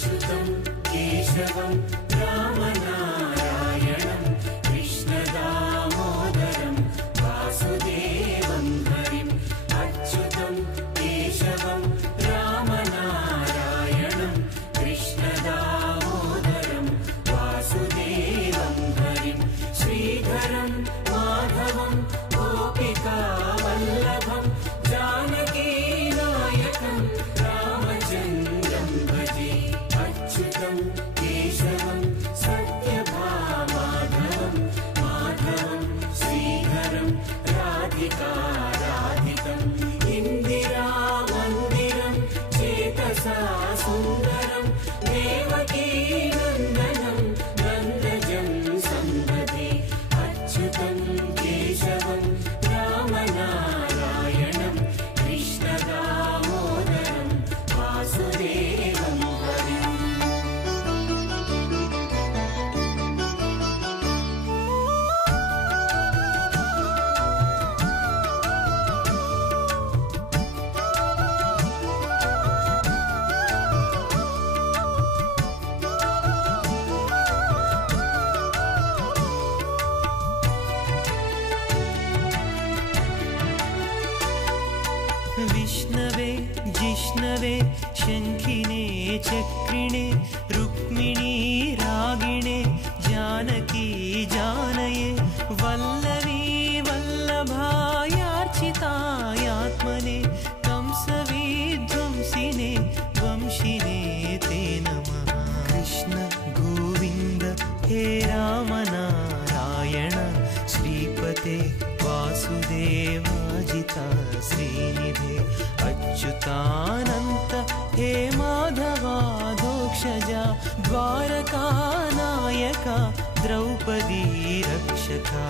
अच्युतं केशवं रामनारायणं कृष्णदामोदरं वासुदेवं हरिम् अच्युतं केशवं रामनारायणं कृष्णदामोदरं वासुदेवं हरिम् श्रीधरं माधवं गोपिकावल्लभं जानकीनायकं रामचन्द्रं भजे अच्युतं केशवं सत्यभामाधवं माधवं श्रीधरं राधिकाराधितम् इन्दिरामन्दिरं चेतसा सुन्दरं देवकीनन्दनं नन्दजं सम्भजे अच्युतं केशवं रामनारायणं कृष्णदामोदरं वासुदेवं हरिम् विष्णवे जिष्णवे शङ्खिने चक्रिणे रुक्मिणी रागिणे जानकी जानये वल्लवी वल्लभायार्चितायात्मने कंसविध्वंसिने वंशिने ते नमः कृष्ण गोविन्द हे रामनारायण श्रीपते वासुदेवाजिता श्रीनिधे अच्युतानन्त हे माधवाधोक्षजा द्वारकानायका द्रौपदी रक्षका